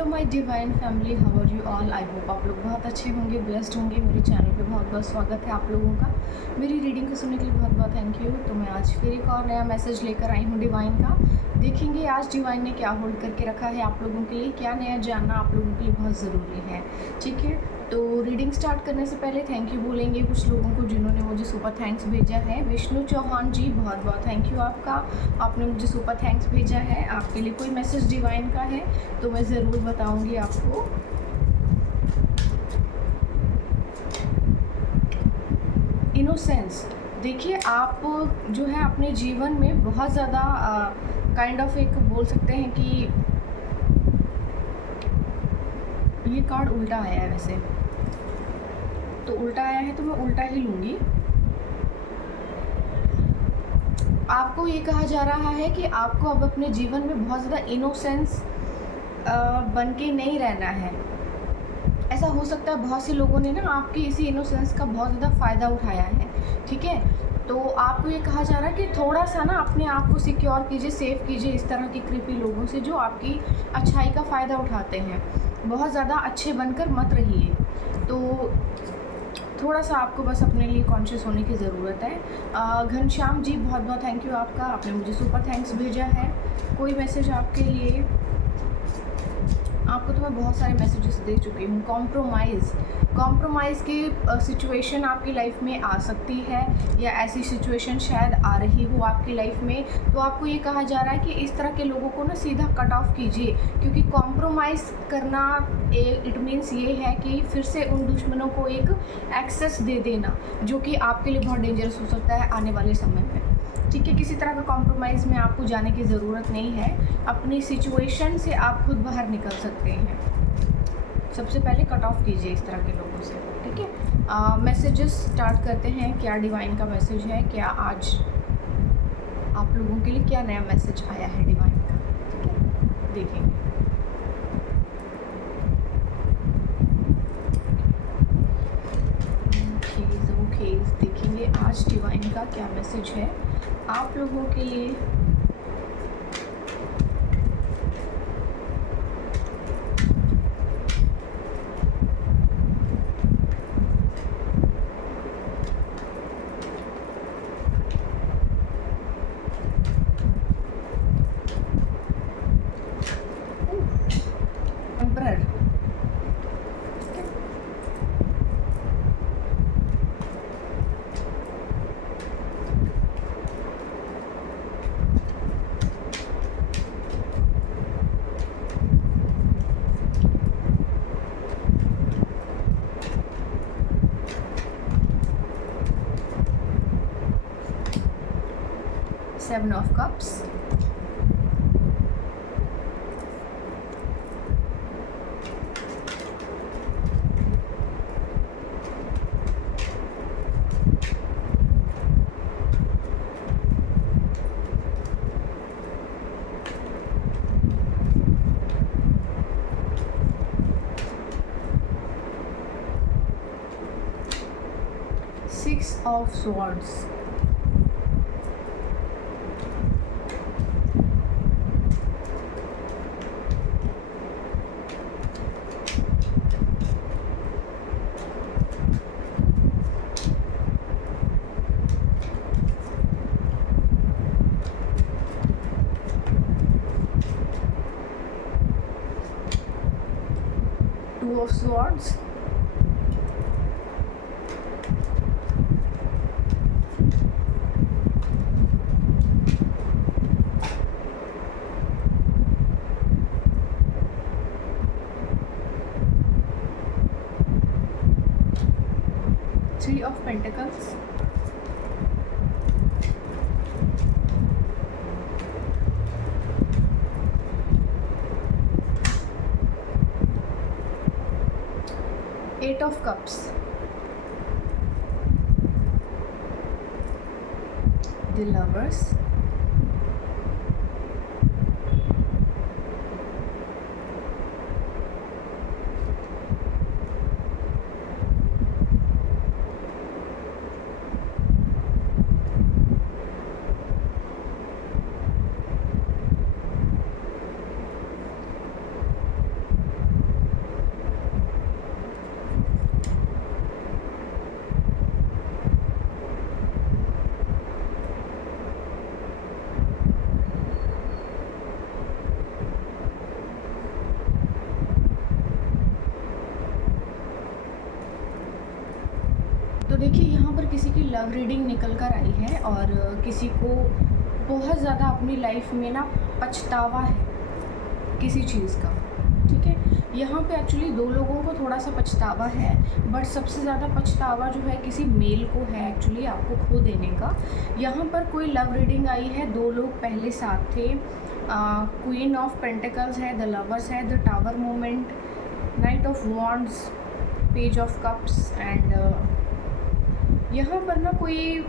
Hello my divine family, how are you all. I hope आप लोग बहुत अच्छे होंगे, ब्लेस्ड होंगे। मेरे चैनल पे बहुत बहुत स्वागत है आप लोगों का। मेरी रीडिंग को सुनने के लिए बहुत बहुत थैंक यू। तो मैं आज फिर एक और नया मैसेज लेकर आई हूँ डिवाइन का। देखेंगे आज डिवाइन ने क्या होल्ड करके रखा है आप लोगों के लिए, क्या नया जानना आप लोगों के लिए बहुत ज़रूरी है। ठीक है, तो रीडिंग स्टार्ट करने से पहले थैंक यू बोलेंगे कुछ लोगों को जिन्होंने मुझे सुपर थैंक्स भेजा है। विष्णु चौहान जी, बहुत बहुत थैंक यू आपका, आपने मुझे सुपर थैंक्स भेजा है। आपके लिए कोई मैसेज डिवाइन का है तो मैं ज़रूर बताऊंगी आपको। इनोसेंस, देखिए आप जो है अपने जीवन में बहुत ज़्यादा काइंड ऑफ एक बोल सकते हैं कि ये कार्ड उल्टा आया है, वैसे तो उल्टा आया है तो मैं उल्टा ही लूँगी। आपको ये कहा जा रहा है कि आपको अब अपने जीवन में बहुत ज़्यादा इनोसेंस बन के नहीं रहना है। ऐसा हो सकता है बहुत से लोगों ने ना आपकी इसी इनोसेंस का बहुत ज़्यादा फ़ायदा उठाया है। ठीक है, तो आपको ये कहा जा रहा है कि थोड़ा सा ना अपने आप को सिक्योर कीजिए, सेफ कीजिए इस तरह के क्रीपी लोगों से जो आपकी अच्छाई का फ़ायदा उठाते हैं। बहुत ज़्यादा अच्छे बनकर मत रहिए। तो थोड़ा सा आपको बस अपने लिए कॉन्शियस होने की ज़रूरत है। घनश्याम जी, बहुत बहुत थैंक यू आपका, आपने मुझे सुपर थैंक्स भेजा है। कोई मैसेज आपके लिए? आपको तो मैं बहुत सारे मैसेजेस दे चुकी हूँ। कॉम्प्रोमाइज़ की सिचुएशन आपकी लाइफ में आ सकती है, या ऐसी सिचुएशन शायद आ रही हो आपकी लाइफ में। तो आपको ये कहा जा रहा है कि इस तरह के लोगों को ना सीधा कट ऑफ कीजिए, क्योंकि कॉम्प्रोमाइज़ करना इट मीन्स ये है कि फिर से उन दुश्मनों को एक एक्सेस दे देना, जो कि आपके लिए बहुत डेंजरस हो सकता है आने वाले समय में। ठीक है, किसी तरह का कॉम्प्रोमाइज़ में आपको जाने की ज़रूरत नहीं है। अपनी सिचुएशन से आप खुद बाहर निकल सकते हैं। सबसे पहले कट ऑफ कीजिए इस तरह के लोगों से। ठीक है, मैसेजेस स्टार्ट करते हैं। क्या डिवाइन का मैसेज है, क्या आज आप लोगों के लिए क्या नया मैसेज आया है डिवाइन का। ठीक है, देखेंगे। ओके, देखेंगे आज डिवाइन का क्या मैसेज है आप लोगों के लिए। Emperor, 7 of Cups, Six of Swords, Two of Swords, Three of Pentacles, Eight of Cups, The Lovers, देखिए यहाँ पर किसी की लव रीडिंग निकल कर आई है और किसी को बहुत ज़्यादा अपनी लाइफ में ना पछतावा है किसी चीज़ का। ठीक है, यहाँ पे एक्चुअली दो लोगों को थोड़ा सा पछतावा है, बट सबसे ज़्यादा पछतावा जो है किसी मेल को है एक्चुअली आपको खो देने का। यहाँ पर कोई लव रीडिंग आई है, दो लोग पहले साथ थे। क्वीन ऑफ पेंटिकल्स है, द लवर्स है, the tower moment, night of wands, page of cups and यहाँ पर ना कोई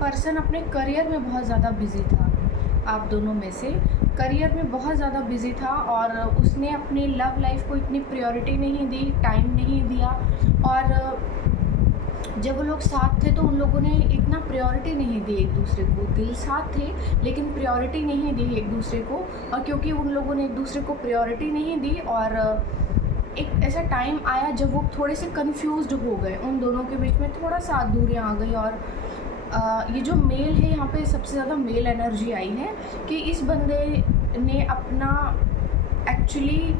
पर्सन अपने करियर में बहुत ज़्यादा बिजी था। आप दोनों में से करियर में बहुत ज़्यादा बिजी था और उसने अपनी लव लाइफ को इतनी प्रायोरिटी नहीं दी, टाइम नहीं दिया। और जब वो लोग साथ थे तो उन लोगों ने इतना प्रायोरिटी नहीं दी एक दूसरे को। दिल साथ थे लेकिन प्रायोरिटी नहीं दी एक दूसरे को। और क्योंकि उन लोगों ने एक दूसरे को प्रायोरिटी नहीं दी और एक ऐसा टाइम आया जब वो थोड़े से कंफ्यूज्ड हो गए, उन दोनों के बीच में थोड़ा सा दूरियां आ गई। और ये जो मेल है, यहाँ पे सबसे ज़्यादा मेल एनर्जी आई है कि इस बंदे ने अपना एक्चुअली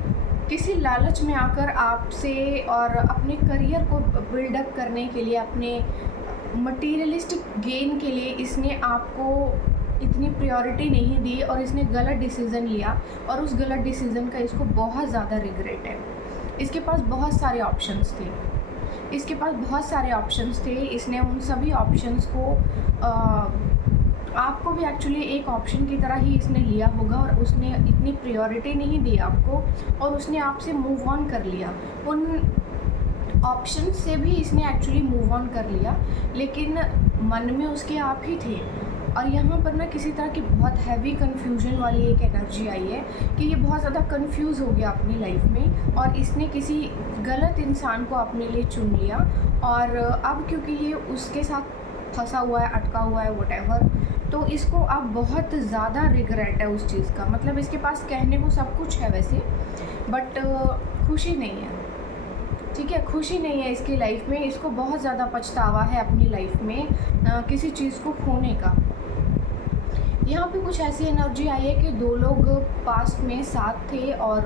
किसी लालच में आकर आपसे और अपने करियर को बिल्डअप करने के लिए, अपने मटीरियलिस्टिक गेन के लिए इसने आपको इतनी प्रायोरिटी नहीं दी और इसने गलत डिसीज़न लिया और उस गलत डिसीज़न का इसको बहुत ज़्यादा रिग्रेट है। इसके पास बहुत सारे ऑप्शंस थे, इसने उन सभी ऑप्शंस को आपको भी एक्चुअली एक ऑप्शन की तरह ही इसने लिया होगा और उसने इतनी प्रायोरिटी नहीं दी आपको और उसने आपसे मूव ऑन कर लिया। उन ऑप्शन से भी इसने एक्चुअली मूव ऑन कर लिया, लेकिन मन में उसके आप ही थे। और यहाँ पर ना किसी तरह की बहुत हैवी कन्फ्यूजन वाली एक एनर्जी आई है कि ये बहुत ज़्यादा कंफ्यूज हो गया अपनी लाइफ में और इसने किसी गलत इंसान को अपने लिए चुन लिया। और अब क्योंकि ये उसके साथ फंसा हुआ है, अटका हुआ है, व्हाटएवर, तो इसको अब बहुत ज़्यादा रिग्रेट है उस चीज़ का। मतलब इसके पास कहने को सब कुछ है वैसे, बट खुशी नहीं है। ठीक है, खुशी नहीं है इसकी लाइफ में। इसको बहुत ज़्यादा पछतावा है अपनी लाइफ में किसी चीज़ को खोने का। यहाँ पे कुछ ऐसी एनर्जी आई है कि दो लोग पास्ट में साथ थे और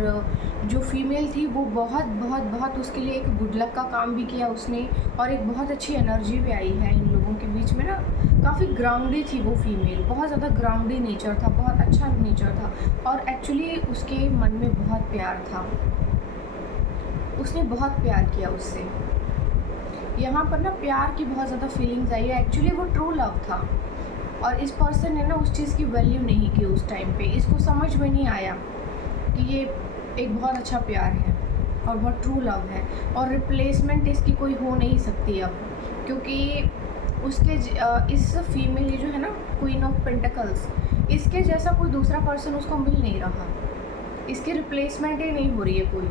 जो फीमेल थी वो बहुत बहुत बहुत उसके लिए एक गुड लक का काम भी किया उसने और एक बहुत अच्छी एनर्जी भी आई है इन लोगों के बीच में ना। काफ़ी ग्राउंडी थी वो फीमेल, बहुत ज़्यादा ग्राउंडी नेचर था, बहुत अच्छा नेचर था और एक्चुअली उसके मन में बहुत प्यार था, उसने बहुत प्यार किया उससे। यहाँ पर ना प्यार की बहुत ज़्यादा फीलिंग्स आई है। एक्चुअली वो ट्रू लव था और इस पर्सन ने ना उस चीज़ की वैल्यू नहीं की उस टाइम पे। इसको समझ में नहीं आया कि ये एक बहुत अच्छा प्यार है और बहुत ट्रू लव है और रिप्लेसमेंट इसकी कोई हो नहीं सकती अब, क्योंकि उसके इस फीमेल जो है ना, क्वीन ऑफ पेंटिकल्स, इसके जैसा कोई दूसरा पर्सन उसको मिल नहीं रहा। इसकी रिप्लेसमेंट ही नहीं हो रही है कोई।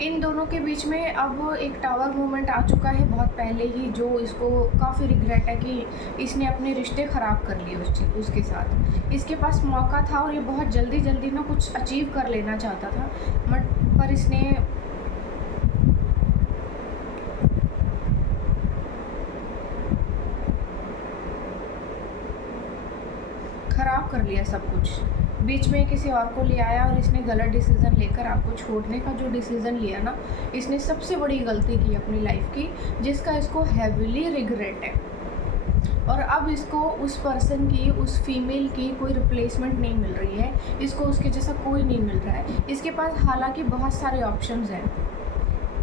इन दोनों के बीच में अब एक टावर मूवमेंट आ चुका है बहुत पहले ही, जो इसको काफ़ी रिग्रेट है कि इसने अपने रिश्ते ख़राब कर लिए उसके साथ। इसके पास मौका था और ये बहुत जल्दी जल्दी ना कुछ अचीव कर लेना चाहता था, पर इसने ख़राब कर लिया सब कुछ। बीच में किसी और को ले आया और इसने गलत डिसीज़न लेकर आपको छोड़ने का जो डिसीज़न लिया ना, इसने सबसे बड़ी गलती की अपनी लाइफ की, जिसका इसको हैविली रिग्रेट है। और अब इसको उस पर्सन की, उस फीमेल की कोई रिप्लेसमेंट नहीं मिल रही है, इसको उसके जैसा कोई नहीं मिल रहा है। इसके पास हालांकि बहुत सारे ऑप्शंस हैं,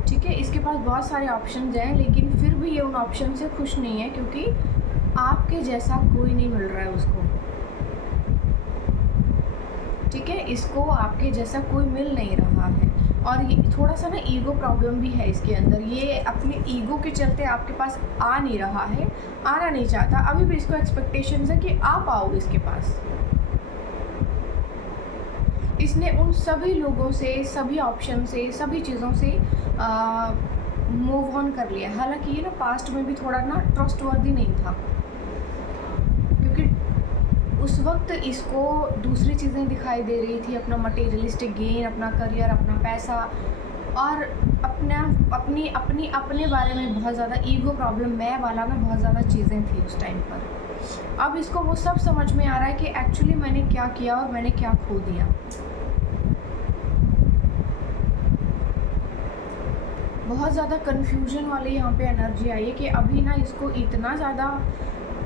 ठीक है, इसके पास बहुत सारे ऑप्शंस हैं, लेकिन फिर भी ये उन ऑप्शन से खुश नहीं है क्योंकि आपके जैसा कोई नहीं मिल रहा है उसको। ठीक है, इसको आपके जैसा कोई मिल नहीं रहा है और ये थोड़ा सा ना ईगो प्रॉब्लम भी है इसके अंदर। ये अपने ईगो के चलते आपके पास आ नहीं रहा है, आना नहीं चाहता। अभी भी इसको एक्सपेक्टेशंस है कि आप आओ इसके पास। इसने उन सभी लोगों से, सभी ऑप्शन से, सभी चीज़ों से मूव ऑन कर लिया। हालांकि ये ना पास्ट में भी थोड़ा ना ट्रस्टवर्दी नहीं था, क्योंकि उस वक्त इसको दूसरी चीज़ें दिखाई दे रही थी, अपना मटेरियलिस्टिक गेन, अपना करियर, अपना पैसा और अपने बारे में बहुत ज़्यादा ईगो प्रॉब्लम, मैं वाला ना बहुत ज़्यादा चीज़ें थी उस टाइम पर। अब इसको वो सब समझ में आ रहा है कि एक्चुअली मैंने क्या किया और मैंने क्या खो दिया। बहुत ज़्यादा कन्फ्यूजन वाली यहाँ पे एनर्जी आई है कि अभी ना इसको इतना ज़्यादा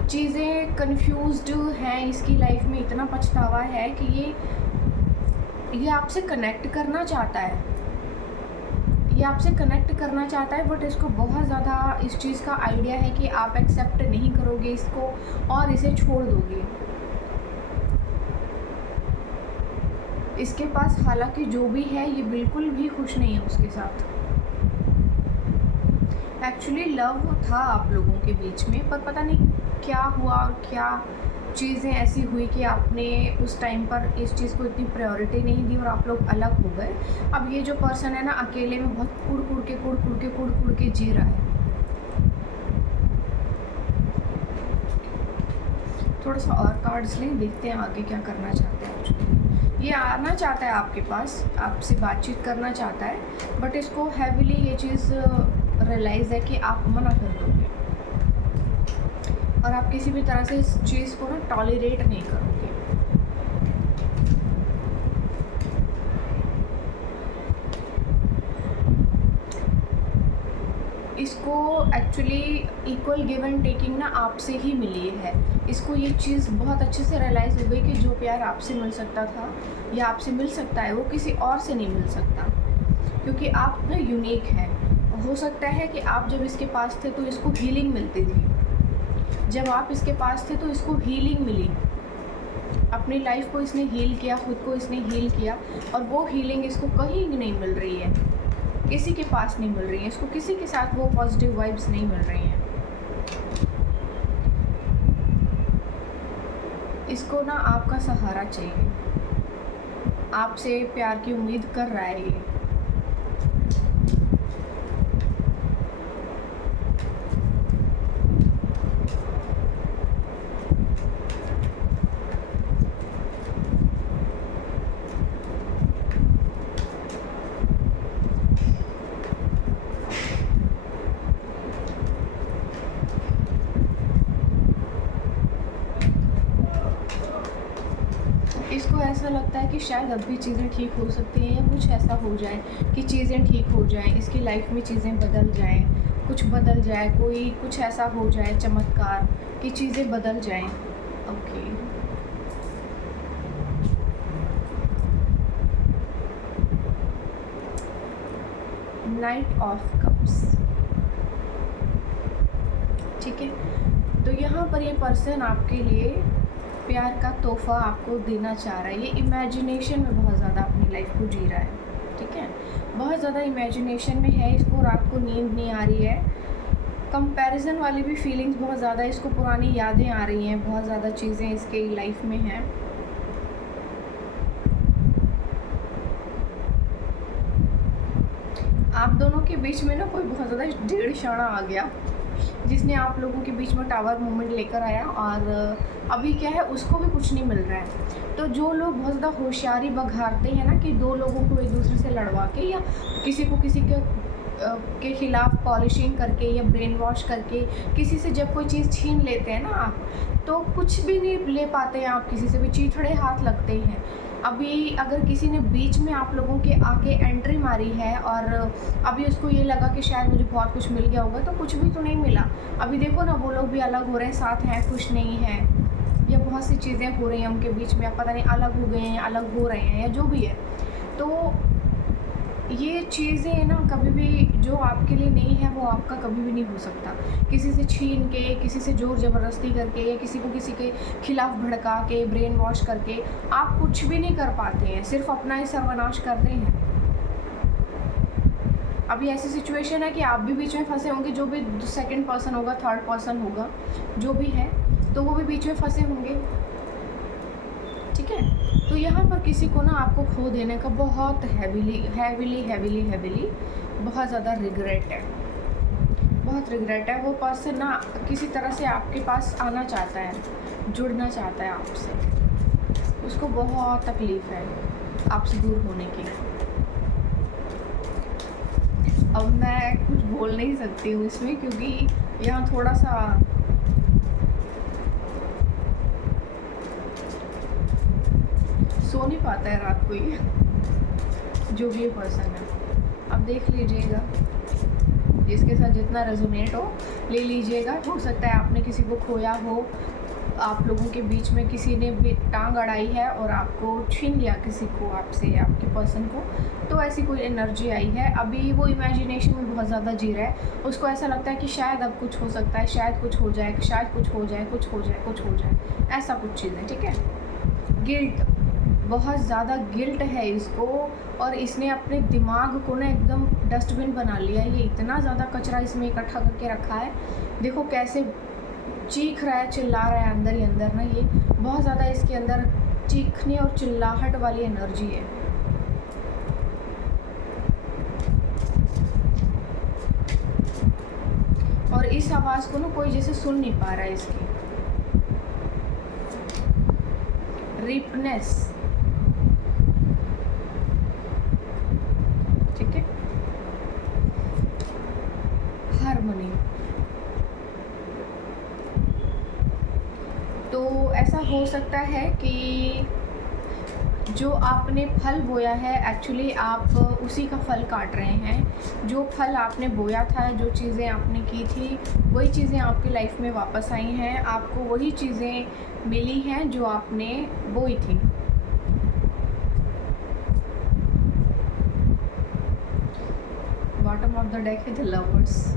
चीज़ें कन्फ्यूज्ड हैं इसकी लाइफ में, इतना पछतावा है कि ये आपसे कनेक्ट करना चाहता है, ये आपसे कनेक्ट करना चाहता है, बट इसको बहुत ज़्यादा इस चीज़ का आइडिया है कि आप एक्सेप्ट नहीं करोगे इसको और इसे छोड़ दोगे। इसके पास हालांकि जो भी है ये बिल्कुल भी खुश नहीं है उसके साथ। एक्चुअली लव था आप लोगों के बीच में, पर पता नहीं क्या हुआ और क्या चीज़ें ऐसी हुई कि आपने उस टाइम पर इस चीज़ को इतनी प्रायोरिटी नहीं दी और आप लोग अलग हो गए। अब ये जो पर्सन है ना अकेले में बहुत कुड़ के जी रहा है। थोड़ा सा और कार्ड्स लें, देखते हैं आगे क्या करना चाहते हैं। एक्चुअली ये आना चाहता है आपके पास, आपसे बातचीत करना चाहता है, बट इसको हैविली ये चीज़ रियलाइज़ है कि आप मना कर दोगे और आप किसी भी तरह से इस चीज़ को ना टॉलरेट नहीं करोगे। इसको actually equal give and taking ना आपसे ही मिली है। इसको ये चीज़ बहुत अच्छे से रियलाइज़ हो गई कि जो प्यार आपसे मिल सकता था या आपसे मिल सकता है वो किसी और से नहीं मिल सकता, क्योंकि आप ना यूनिक हैं। हो सकता है कि आप जब इसके पास थे तो इसको हीलिंग मिलती थी, जब आप इसके पास थे तो इसको हीलिंग मिली, अपनी लाइफ को इसने हील किया, खुद को इसने हील किया, और वो हीलिंग इसको कहीं नहीं मिल रही है, किसी के पास नहीं मिल रही है, इसको किसी के साथ वो पॉजिटिव वाइब्स नहीं मिल रही हैं। इसको ना आपका सहारा चाहिए, आपसे प्यार की उम्मीद कर रहा है ये। इसको ऐसा लगता है कि शायद अब भी चीज़ें ठीक हो सकती हैं, या कुछ ऐसा हो जाए कि चीज़ें ठीक हो जाएं, इसकी लाइफ में चीज़ें बदल जाएं, कुछ बदल जाए, कोई कुछ ऐसा हो जाए चमत्कार कि चीज़ें बदल जाएं। ओके, नाइट ऑफ कप्स, ठीक है। तो यहाँ पर ये पर्सन आपके लिए प्यार का तोहफ़ा आपको देना चाह रहा है। ये इमेजिनेशन में बहुत ज़्यादा अपनी लाइफ को जी रहा है, ठीक है, बहुत ज़्यादा इमेजिनेशन में है। इसको रात को नींद नहीं आ रही है, कंपैरिजन वाली भी फीलिंग्स बहुत ज़्यादा, इसको पुरानी यादें आ रही हैं, बहुत ज़्यादा चीज़ें इसके लाइफ में हैं। आप दोनों के बीच में ना कोई बहुत ज़्यादा ढेड़ शाणा आ गया, जिसने आप लोगों के बीच में टावर मूवमेंट लेकर आया, और अभी क्या है उसको भी कुछ नहीं मिल रहा है। तो जो लोग बहुत ज़्यादा होशियारी बघारते हैं ना कि दो लोगों को एक दूसरे से लड़वा के या किसी को किसी के खिलाफ पॉलिशिंग करके या ब्रेन वॉश करके किसी से जब कोई चीज़ छीन लेते हैं ना आप, तो कुछ भी नहीं ले पाते हैं आप, किसी से भी चीथड़े हाथ लगते हैं। अभी अगर किसी ने बीच में आप लोगों के आके एंट्री मारी है और अभी उसको ये लगा कि शायद मुझे बहुत कुछ मिल गया होगा, तो कुछ भी तो नहीं मिला। अभी देखो ना वो लोग भी अलग हो रहे हैं, साथ हैं, खुश नहीं हैं, या बहुत सी चीज़ें हो रही हैं उनके बीच में, पता नहीं अलग हो गए हैं या अलग हो रहे हैं या जो भी है। तो ये चीज़ें ना कभी भी जो आपके लिए नहीं है वो आपका कभी भी नहीं हो सकता। किसी से छीन के, किसी से ज़ोर ज़बरदस्ती करके, या किसी को किसी के खिलाफ भड़का के, ब्रेन वॉश करके आप कुछ भी नहीं कर पाते हैं, सिर्फ अपना ही सर्वनाश करते हैं। अभी ऐसी सिचुएशन है कि आप भी बीच में फंसे होंगे, जो भी सेकंड पर्सन होगा, थर्ड पर्सन होगा, जो भी है, तो वो भी बीच में फंसे होंगे, ठीक है। तो यहाँ पर किसी को ना आपको खो देने का बहुत हैविली बहुत ज़्यादा रिग्रेट है, बहुत रिग्रेट है। वो पर्सन ना किसी तरह से आपके पास आना चाहता है, जुड़ना चाहता है आपसे, उसको बहुत तकलीफ़ है आपसे दूर होने की। अब मैं कुछ बोल नहीं सकती हूँ इसमें, क्योंकि यहाँ थोड़ा सा सो नहीं पाता है रात को ये, जो भी ये पर्सन है। अब देख लीजिएगा। जिसके साथ जितना रेजोनेट हो ले लीजिएगा। हो सकता है आपने किसी को खोया हो, आप लोगों के बीच में किसी ने भी टांग अड़ाई है और आपको छीन लिया किसी को आपसे या आपके पर्सन को, तो ऐसी कोई एनर्जी आई है। अभी वो इमेजिनेशन में बहुत ज़्यादा जी रहा है, उसको ऐसा लगता है कि शायद अब कुछ हो सकता है, शायद कुछ हो जाए, शायद कुछ हो जाए, कुछ हो जाए, कुछ हो जाए, ऐसा कुछ चीज़ें। ठीक है, गिल्ट, बहुत ज़्यादा गिल्ट है इसको, और इसने अपने दिमाग को ना एकदम डस्टबिन बना लिया है। ये इतना ज़्यादा कचरा इसमें इकट्ठा करके रखा है, देखो कैसे चीख रहा है, चिल्ला रहा है अंदर ही अंदर ना। ये बहुत ज़्यादा इसके अंदर चीखने और चिल्लाहट वाली एनर्जी है। और इस आवाज़ को ना कोई जैसे सुन नहीं पा रहा है इसकी। रिपनेस, ठीक है, हार्मनी। तो ऐसा हो सकता है कि जो आपने फल बोया है, एक्चुअली आप उसी का फल काट रहे हैं। जो फल आपने बोया था, जो चीज़ें आपने की थी, वही चीज़ें आपकी लाइफ में वापस आई हैं। आपको वही चीज़ें मिली हैं जो आपने बोई थी। बॉटम ऑफ द डेक है द लवर्स।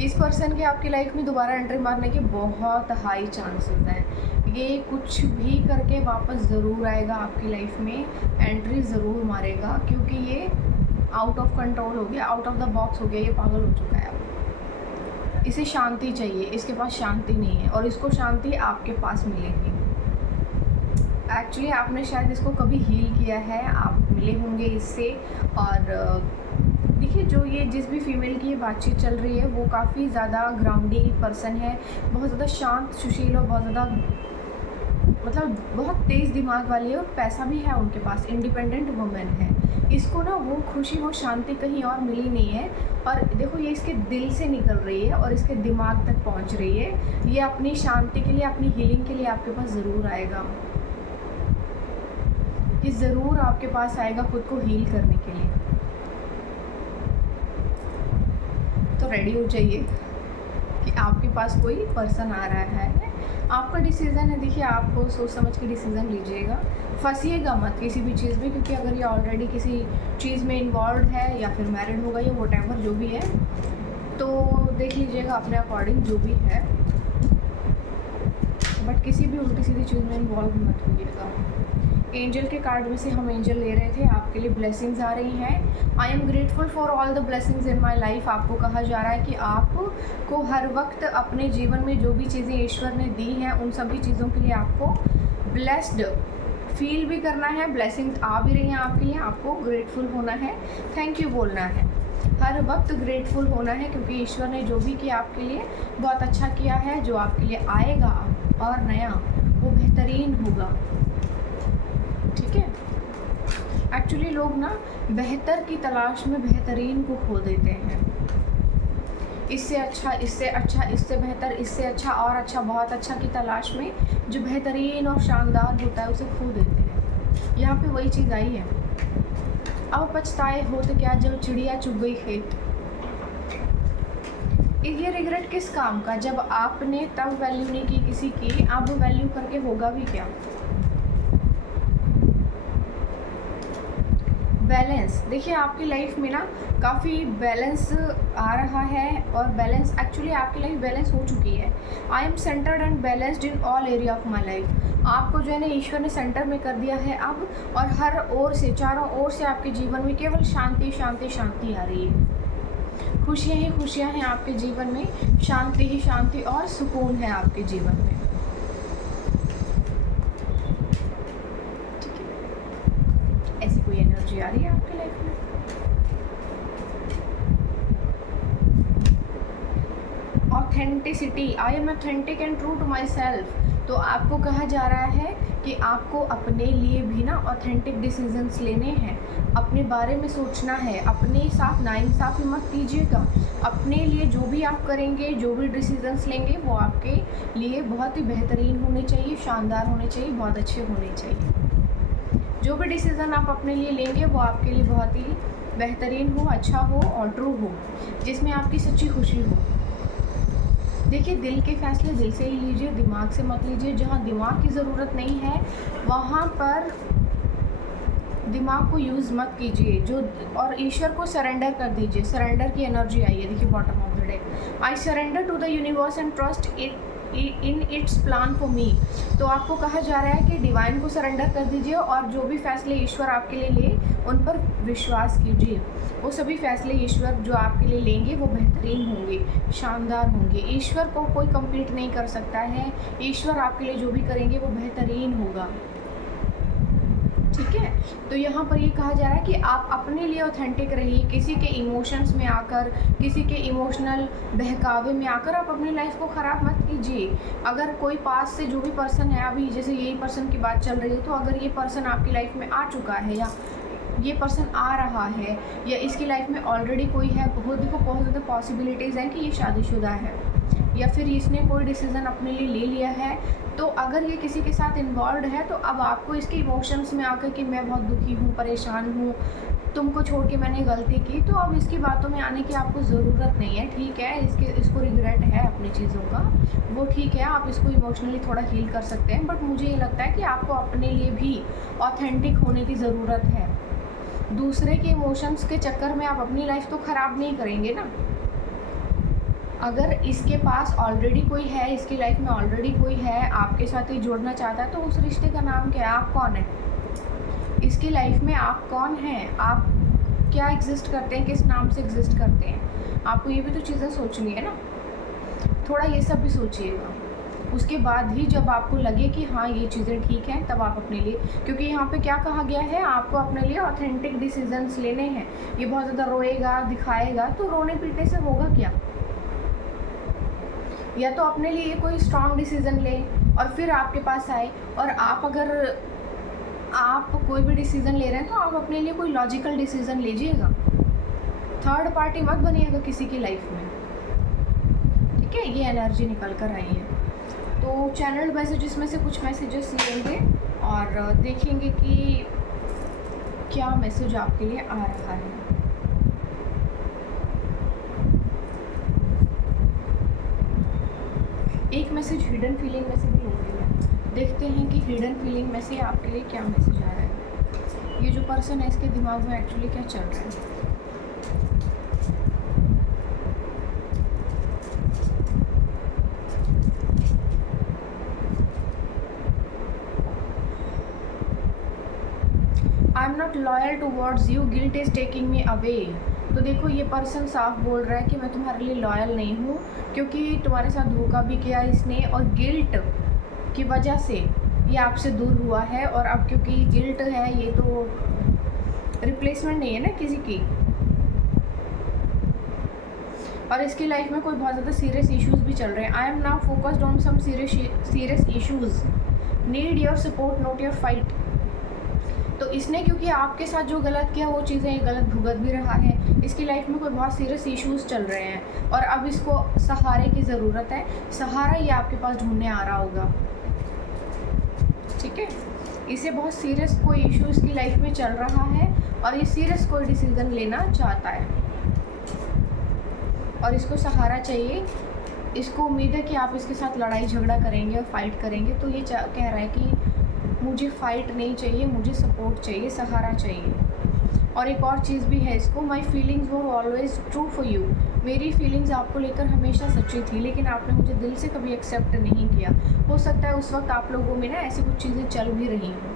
इस पर्सन के आपकी लाइफ में दोबारा एंट्री मारने के बहुत हाई चांसेस हैं। ये कुछ भी करके वापस ज़रूर आएगा आपकी लाइफ में, एंट्री ज़रूर मारेगा, क्योंकि ये आउट ऑफ कंट्रोल हो गया, आउट ऑफ द बॉक्स हो गया, ये पागल हो चुका है अब। इसे शांति चाहिए, इसके पास शांति नहीं है, और इसको शांति आपके पास मिलेगी। एक्चुअली आपने शायद इसको कभी हील किया है, आप मिले होंगे इससे। और देखिए, जो ये जिस भी फीमेल की ये बातचीत चल रही है, वो काफ़ी ज़्यादा ग्राउंडिंग पर्सन है, बहुत ज़्यादा शांत सुशील और बहुत ज़्यादा मतलब बहुत तेज़ दिमाग वाली है, और पैसा भी है उनके पास, इंडिपेंडेंट वुमेन है। इसको ना वो खुशी, वो शांति कहीं और मिली नहीं है, और देखो ये इसके दिल से निकल रही है और इसके दिमाग तक पहुंच रही है। ये अपनी शांति के लिए, अपनी हीलिंग के लिए आपके पास ज़रूर आएगा। ये ज़रूर आपके पास आएगा खुद को हील करने के लिए। तो रेडी हो जाइए कि आपके पास कोई पर्सन आ रहा है। आपका डिसीज़न है, देखिए आपको सोच समझ के डिसीज़न लीजिएगा, फंसिएगा मत किसी भी चीज़ में, क्योंकि अगर ये ऑलरेडी किसी चीज़ में इन्वॉल्व है या फिर मैरिड होगा या व्हाटएवर जो भी है, तो देख लीजिएगा अपने अकॉर्डिंग जो भी है, बट किसी भी उल्टी सीधी चीज़ में इन्वॉल्व मत होइएगा। एंजल के कार्ड में से हम एंजल ले रहे थे, आपके लिए ब्लेसिंग्स आ रही हैं। I am grateful for all the blessings in my life. आपको कहा जा रहा है कि आपको हर वक्त अपने जीवन में जो भी चीज़ें ईश्वर ने दी हैं, उन सभी चीज़ों के लिए आपको ब्लेस्ड फील भी करना है। ब्लेसिंग्स आ भी रही हैं आपके लिए, आपको ग्रेटफुल होना है, थैंक यू बोलना है, हर वक्त ग्रेटफुल होना है, क्योंकि ईश्वर ने जो भी किया आपके लिए बहुत अच्छा किया है। जो आपके लिए आएगा और नया, वो बेहतरीन होगा। ठीक है, एक्चुअली लोग ना बेहतर की तलाश में बेहतरीन को खो देते हैं। इससे अच्छा, इससे अच्छा, इससे बेहतर, इससे अच्छा और अच्छा, बहुत अच्छा की तलाश में जो बेहतरीन और शानदार होता है उसे खो देते हैं। यहाँ पे वही चीज़ आई है। अब पछताए हो तो क्या, जब चिड़िया चुग गई खेत। ये रिग्रेट किस काम का, जब आपने तब वैल्यू नहीं की किसी की, अब वैल्यू करके होगा भी क्या। बैलेंस, देखिए आपकी लाइफ में ना काफ़ी बैलेंस आ रहा है, और बैलेंस एक्चुअली आपकी लाइफ बैलेंस हो चुकी है। I am centred and balanced in all area of my life. आपको जो है ना ईश्वर ने सेंटर में कर दिया है अब, और हर ओर से, चारों ओर से आपके जीवन में केवल शांति शांति शांति आ रही है। खुशियाँ ही खुशियाँ हैं आपके जीवन में, शांति ही शांति और सुकून है आपके जीवन में। ऐसी कोई एनर्जी आ रही है आपकी लाइफ में। Authenticity, I am authentic and true to my self. तो आपको कहा जा रहा है कि आपको अपने लिए भी ना ऑथेंटिक डिसीजंस लेने हैं, अपने बारे में सोचना है, अपने साथ नाइंसाफ़ी मत कीजिएगा। अपने लिए जो भी आप करेंगे, जो भी डिसीजंस लेंगे, वो आपके लिए बहुत ही बेहतरीन होने चाहिए, शानदार होने चाहिए, बहुत अच्छे होने चाहिए। जो भी डिसीज़न आप अपने लिए लेंगे वो आपके लिए बहुत ही बेहतरीन हो, अच्छा हो और ट्रू हो, जिसमें आपकी सच्ची खुशी हो। देखिए, दिल के फैसले दिल से ही लीजिए, दिमाग से मत लीजिए। जहाँ दिमाग की ज़रूरत नहीं है वहाँ पर दिमाग को यूज़ मत कीजिए। और ईश्वर को सरेंडर कर दीजिए। सरेंडर की एनर्जी आई है, देखिए bottom of the deck, I surrender to the universe and trust in its plan for me. तो आपको कहा जा रहा है कि डिवाइन को सरेंडर कर दीजिए और जो भी फैसले ईश्वर आपके लिए ले उन पर विश्वास कीजिए। वो सभी फैसले ईश्वर जो आपके लिए लेंगे वो बेहतरीन होंगे, शानदार होंगे। ईश्वर को कोई कम्पीट नहीं कर सकता है। ईश्वर आपके लिए जो भी करेंगे वो बेहतरीन होगा, ठीक है। तो यहाँ पर ये कहा जा रहा है कि आप अपने लिए ऑथेंटिक रहिए। किसी के इमोशंस में आकर, किसी के इमोशनल बहकावे में आकर आप अपनी लाइफ को ख़राब मत कीजिए। अगर कोई पास से जो भी पर्सन है, अभी जैसे यही पर्सन की बात चल रही है, तो अगर ये पर्सन आपकी लाइफ में आ चुका है या ये पर्सन आ रहा है या इसकी लाइफ में ऑलरेडी कोई है, बहुत ज़्यादा पॉसिबिलिटीज़ हैं कि ये शादीशुदा है या फिर इसने कोई डिसीज़न अपने लिए ले लिया है। तो अगर ये किसी के साथ इन्वॉल्व है तो अब आपको इसके इमोशंस में आकर कि मैं बहुत दुखी हूँ, परेशान हूँ, तुमको छोड़ के मैंने गलती की, तो अब इसकी बातों में आने की आपको ज़रूरत नहीं है, ठीक है। इसको रिग्रेट है अपनी चीज़ों का, वो ठीक है, आप इसको इमोशनली थोड़ा हील कर सकते हैं। बट मुझे ये लगता है कि आपको अपने लिए भी ऑथेंटिक होने की ज़रूरत है। दूसरे के इमोशंस के चक्कर में आप अपनी लाइफ तो ख़राब नहीं करेंगे ना। अगर इसके पास ऑलरेडी कोई है, इसकी लाइफ में ऑलरेडी कोई है, आपके साथ ही जुड़ना चाहता है, तो उस रिश्ते का नाम क्या है? आप कौन है इसकी लाइफ में? आप कौन हैं? आप क्या एग्जिस्ट करते हैं? किस नाम से एग्जिस्ट करते हैं? आपको ये भी तो चीज़ें सोचनी है ना, थोड़ा ये सब भी सोचिएगा। उसके बाद ही जब आपको लगे कि हाँ ये चीज़ें ठीक हैं, तब आप अपने लिए, क्योंकि यहाँ पे क्या कहा गया है, आपको अपने लिए ऑथेंटिक डिसीजंस लेने हैं। ये बहुत ज़्यादा रोएगा, दिखाएगा, तो रोने पीटने से होगा क्या? या तो अपने लिए कोई स्ट्रॉन्ग डिसीज़न ले और फिर आपके पास आए। और अगर आप कोई भी डिसीज़न ले रहे हैं तो आप अपने लिए कोई लॉजिकल डिसीज़न लीजिएगा, थर्ड पार्टी मत बनिएगा किसी की लाइफ में, ठीक है। ये एनर्जी निकल कर आई है। तो चैनल मैसेजेस में से कुछ मैसेजेस लेंगे और देखेंगे कि क्या मैसेज आपके लिए आ रहा है। एक मैसेज हिडन फीलिंग में से भी लूँगी मैं, देखते हैं कि हिडन फीलिंग में से आपके लिए क्या मैसेज आ रहा है। ये जो पर्सन है इसके दिमाग में एक्चुअली क्या चल रहा है। I am not loyal towards you, guilt is taking me away. तो देखो, ये पर्सन साफ बोल रहा है कि मैं तुम्हारे लिए लॉयल नहीं हूँ, क्योंकि तुम्हारे साथ धोखा भी किया इसने और गिल्ट की वजह से ये आपसे दूर हुआ है। और अब क्योंकि गिल्ट है, ये तो रिप्लेसमेंट नहीं है ना किसी की, और इसकी लाइफ में कोई बहुत ज़्यादा सीरियस इश्यूज़ भी चल रहे हैं। I am now focused on some serious issues, need your support not your fight. तो इसने क्योंकि आपके साथ जो गलत किया वो चीज़ें गलत भुगत भी रहा है। इसकी लाइफ में कोई बहुत सीरियस इश्यूज़ चल रहे हैं और अब इसको सहारे की ज़रूरत है। सहारा ये आपके पास ढूंढने आ रहा होगा, ठीक है। इसे बहुत सीरियस कोई इशू इसकी लाइफ में चल रहा है और ये सीरियस कोई डिसीज़न लेना चाहता है और इसको सहारा चाहिए। इसको उम्मीद है कि आप इसके साथ लड़ाई झगड़ा करेंगे और फाइट करेंगे। तो ये कह रहा है कि मुझे फ़ाइट नहीं चाहिए, मुझे सपोर्ट चाहिए, सहारा चाहिए। और एक और चीज़ भी है इसको, my feelings were always true for you. मेरी फीलिंग्स आपको लेकर हमेशा सच्ची थी, लेकिन आपने मुझे दिल से कभी एक्सेप्ट नहीं किया। हो सकता है उस वक्त आप लोगों में ना ऐसी कुछ चीज़ें चल भी रही हों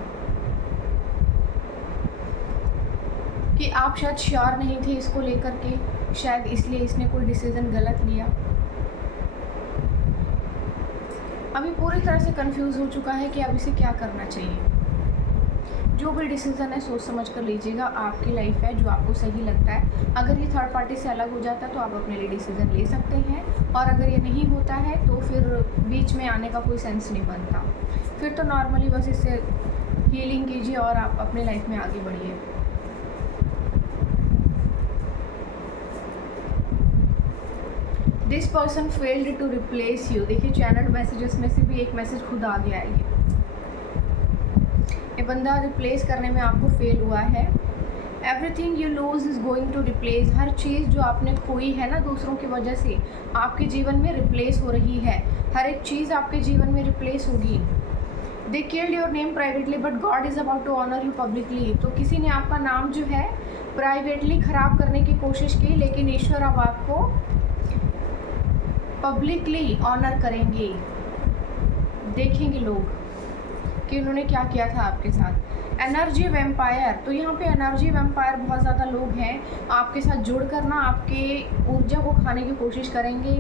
कि आप शायद श्योर नहीं थे इसको लेकर के, शायद इसलिए इसने कोई डिसीज़न गलत लिया। अभी पूरी तरह से कंफ्यूज हो चुका है कि अब इसे क्या करना चाहिए। जो भी डिसीज़न है सोच समझ कर लीजिएगा, आपकी लाइफ है, जो आपको सही लगता है। अगर ये थर्ड पार्टी से अलग हो जाता है तो आप अपने लिए डिसीज़न ले सकते हैं, और अगर ये नहीं होता है तो फिर बीच में आने का कोई सेंस नहीं बनता। फिर तो नॉर्मली बस इससे हीलिंग कीजिए और आप अपने लाइफ में आगे बढ़िए। This person failed to replace you. देखिए, चैनल मैसेजेस में से भी एक मैसेज खुद आ गया है। ये बंदा रिप्लेस करने में आपको फेल हुआ है everything you lose is going to replace, हर चीज़ जो आपने खोई है ना दूसरों की वजह से आपके जीवन में रिप्लेस हो रही है, हर एक चीज़ आपके जीवन में रिप्लेस होगी। They killed your name privately but God is about to honour you publicly, तो किसी ने आपका नाम जो है प्राइवेटली ख़राब करने की कोशिश की, लेकिन ईश्वर अब आपको पब्लिकली ऑनर करेंगे। देखेंगे लोग कि उन्होंने क्या किया था आपके साथ। एनर्जी वैम्पायर, तो यहाँ पे एनर्जी वैम्पायर बहुत ज़्यादा लोग हैं आपके साथ जुड़कर ना आपके ऊर्जा को खाने की कोशिश करेंगे,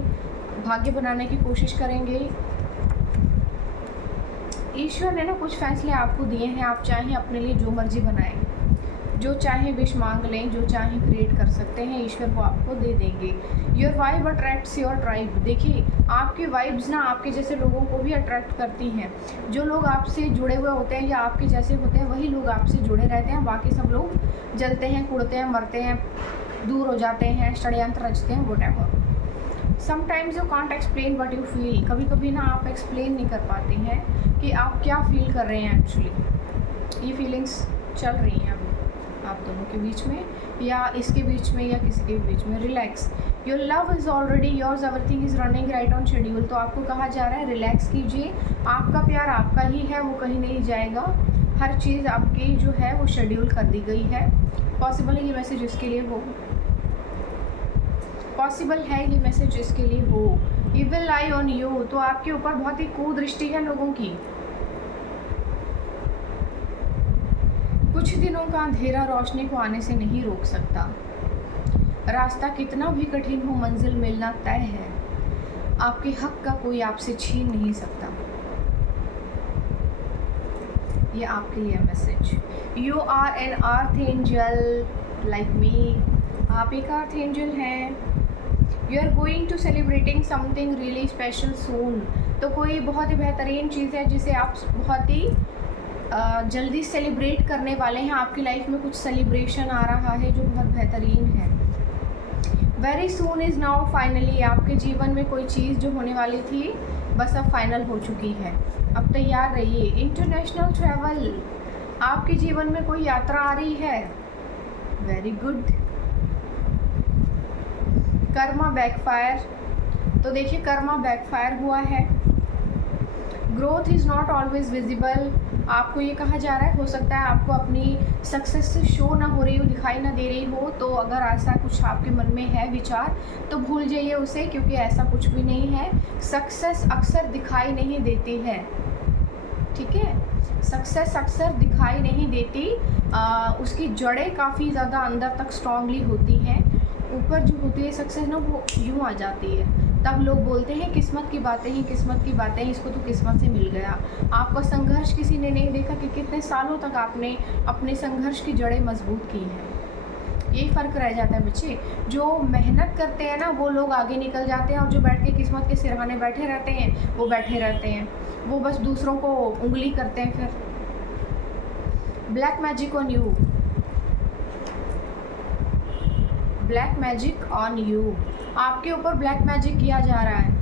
भाग्य बनाने की कोशिश करेंगे। ईश्वर ने ना कुछ फैसले आपको दिए हैं, आप चाहें अपने लिए जो मर्जी बनाएं, जो चाहे विश मांग लें, जो चाहे क्रिएट कर सकते हैं, ईश्वर वो आपको दे देंगे। Your vibe attracts your tribe, देखिए आपकी वाइब्स ना आपके जैसे लोगों को भी अट्रैक्ट करती हैं। जो लोग आपसे जुड़े हुए होते हैं या आपके जैसे होते हैं वही लोग आपसे जुड़े रहते हैं, बाकी सब लोग जलते हैं, कुड़ते हैं, मरते हैं, दूर हो जाते हैं, षड्यंत्र रचते हैं, whatever. Sometimes you can't explain what you feel, कभी कभी ना आप एक्सप्लेन नहीं कर पाते हैं कि आप क्या फील कर रहे हैं। एक्चुअली ये फीलिंग्स चल रही हैं अभी आप दोनों के बीच में या इसके बीच में या किसी के बीच में। Relax, your love is already yours, everything is running right on schedule, तो आपको कहा जा रहा है रिलैक्स कीजिए, आपका प्यार आपका ही है, वो कहीं नहीं जाएगा, हर चीज़ आपकी जो है वो शेड्यूल कर दी गई है। पॉसिबल है ये मैसेज इसके लिए हो, पॉसिबल है ये मैसेज इसके लिए हो। इविल आई ऑन यू, तो आपके ऊपर बहुत ही कुदृष्टि है लोगों की। कुछ दिनों का अंधेरा रोशनी को आने से नहीं रोक सकता, रास्ता कितना भी कठिन हो मंजिल मिलना तय है, आपके हक का कोई आपसे छीन नहीं सकता। ये आपके लिए message. You are an earth angel like me, आप एक अर्थ एंजल हैं। You are going to celebrating something really special soon, तो कोई बहुत ही बेहतरीन चीज़ है जिसे आप बहुत ही जल्दी सेलिब्रेट करने वाले हैं। आपकी लाइफ में कुछ सेलिब्रेशन आ रहा है जो बहुत बेहतरीन है। Very soon is now finally, आपके जीवन में कोई चीज़ जो होने वाली थी बस अब फाइनल हो चुकी है, अब तैयार रहिए। इंटरनेशनल ट्रैवल, आपके जीवन में कोई यात्रा आ रही है, वेरी गुड। कर्मा बैकफायर, तो देखिए कर्मा बैकफायर हुआ है। Growth is not always visible, आपको ये कहा जा रहा है हो सकता है आपको अपनी सक्सेस शो ना हो रही हो, दिखाई ना दे रही हो, तो अगर ऐसा कुछ आपके मन में है विचार तो भूल जाइए उसे, क्योंकि ऐसा कुछ भी नहीं है। सक्सेस अक्सर दिखाई नहीं देती है, ठीक है, सक्सेस अक्सर दिखाई नहीं देती, उसकी जड़ें काफ़ी ज़्यादा अंदर तक स्ट्रांगली होती हैं, ऊपर जो होती है सक्सेस ना वो यूँ आ जाती है, तब लोग बोलते हैं किस्मत की बातें ही, किस्मत की बातें हैं, इसको तो किस्मत से मिल गया। आपका संघर्ष किसी ने नहीं देखा कि कितने सालों तक आपने अपने संघर्ष की जड़ें मजबूत की हैं। यही फ़र्क रह जाता है बच्चे, जो मेहनत करते हैं ना वो लोग आगे निकल जाते हैं, और जो बैठ के किस्मत के सिरहाने बैठे रहते हैं वो बैठे रहते हैं, वो बस दूसरों को उंगली करते हैं। फिर black magic on you, black magic on you, आपके ऊपर ब्लैक मैजिक किया जा रहा है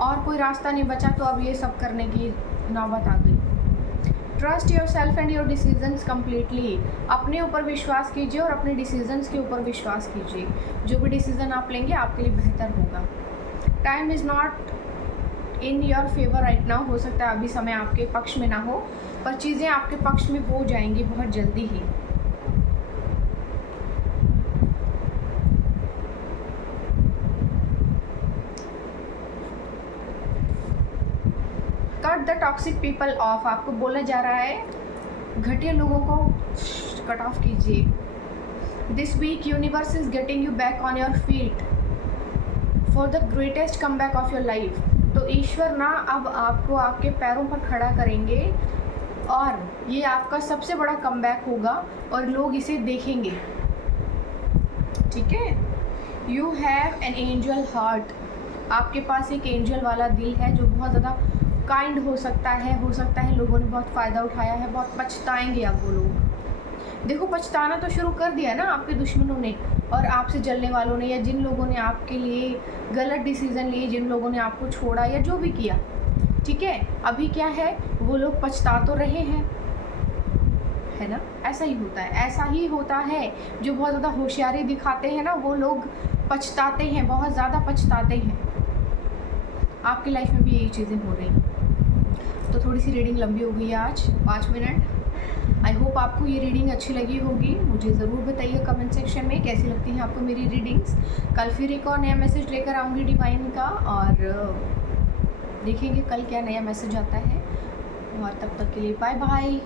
और कोई रास्ता नहीं बचा, तो अब ये सब करने की नौबत आ गई। Trust your self and your decisions completely, अपने ऊपर विश्वास कीजिए और अपने डिसीजंस के ऊपर विश्वास कीजिए, जो भी डिसीज़न आप लेंगे आपके लिए बेहतर होगा। Time is not in your favour right now, हो सकता है अभी समय आपके पक्ष में ना हो, पर चीज़ें आपके पक्ष में हो जाएंगी बहुत जल्दी ही। Cut the toxic people off, आपको बोला जा रहा है घटिया लोगों को कट ऑफ कीजिए। This week universe is getting you back on your feet for the greatest come back of your life, तो ईश्वर ना अब आपको आपके पैरों पर खड़ा करेंगे और ये आपका सबसे बड़ा कम बैक होगा और लोग इसे देखेंगे, ठीक है। You have an angel heart, आपके पास एक एंजल वाला दिल है जो बहुत ज़्यादा काइंड हो सकता है लोगों ने बहुत फ़ायदा उठाया है, बहुत पछताएंगे अब वो लोग। देखो पछताना तो शुरू कर दिया ना आपके दुश्मनों ने और आपसे जलने वालों ने, या जिन लोगों ने आपके लिए गलत डिसीज़न लिए, जिन लोगों ने आपको छोड़ा या जो भी किया, ठीक है। अभी क्या है, वो लोग पछता तो रहे हैं, है ना, ऐसा ही होता है। ऐसा ही होता है, जो बहुत ज़्यादा होशियारी दिखाते हैं ना, वो लोग पछताते हैं, बहुत ज़्यादा पछताते हैं। आपकी लाइफ में भी यही चीज़ें हो रही हैं। तो थोड़ी सी रीडिंग लंबी हो गई है आज, 5 मिनट। आई होप आपको ये रीडिंग अच्छी लगी होगी। मुझे ज़रूर बताइए कमेंट सेक्शन में कैसी लगती हैं आपको मेरी रीडिंग्स। कल फिर एक और नया मैसेज लेकर आऊँगी डिवाइन का, और देखेंगे कल क्या नया मैसेज आता है। और तब तक के लिए बाय बाय।